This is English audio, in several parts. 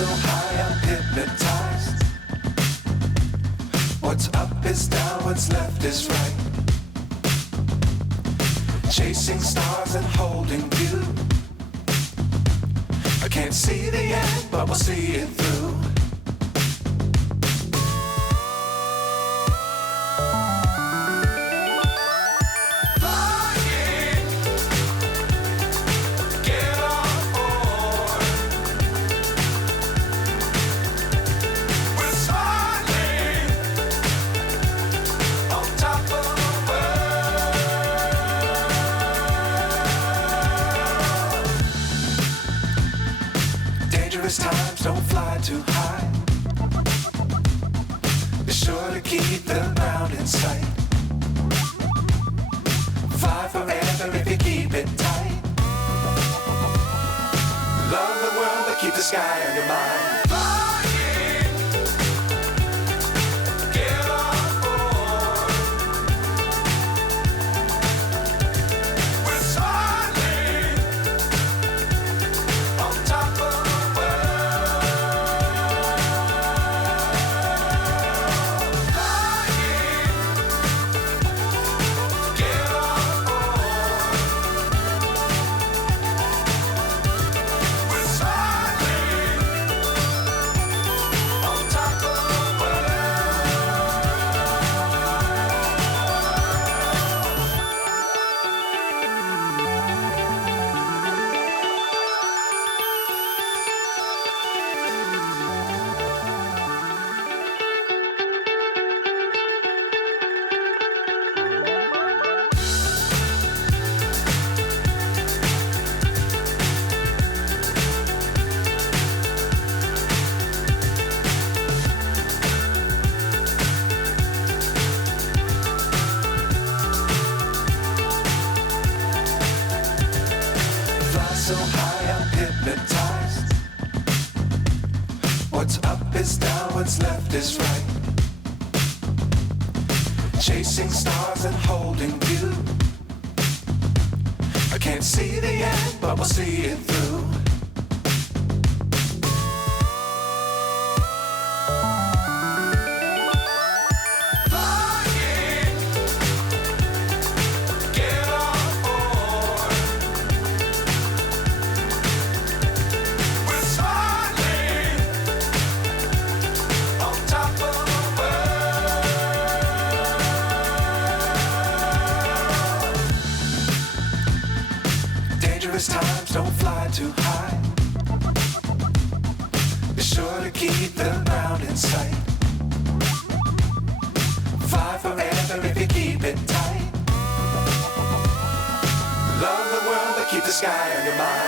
so high, I'm hypnotized. What's up is down, what's left is right. Chasing stars and holding you. I can't see the end, but we'll see it through. Times don't fly too high. Be sure to keep the ground in sight. Fly forever if you keep it tight. Love the world but keep the sky on your mind. So high, I'm hypnotized. What's up is down, what's left is right. Chasing stars and holding you. I can't see the end, but we'll see it through. Times don't fly too high. Be sure to keep the ground in sight. Fly forever if you keep it tight. Love the world but keep the sky on your mind.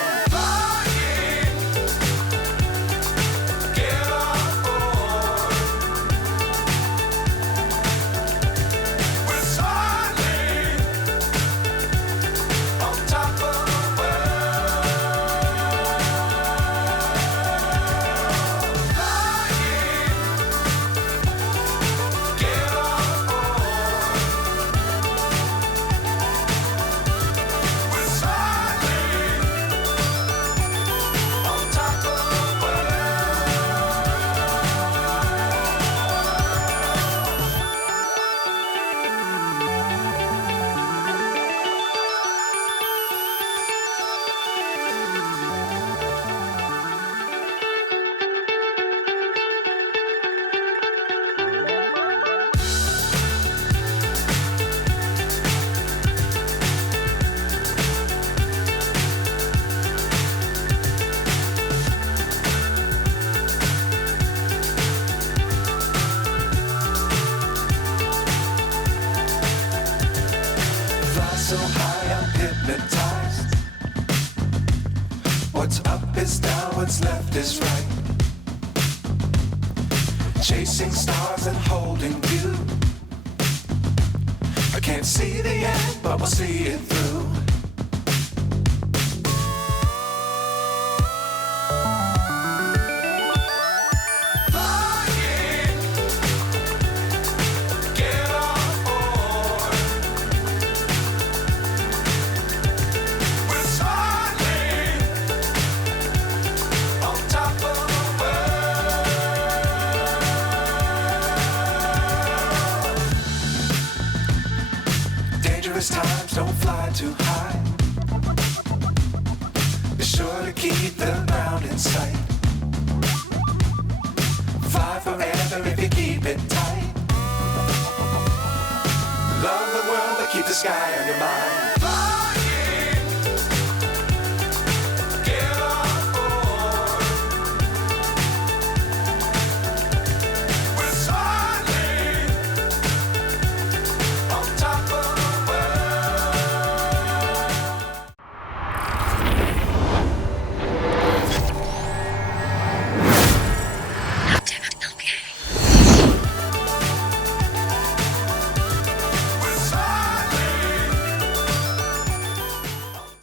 So high, I'm hypnotized. What's up is down, what's left is right. Chasing stars and holding you. I can't see the end, but we'll see it through. On top of the world. sight. Fly forever if you keep it tight. Love the world, but keep the sky on your mind.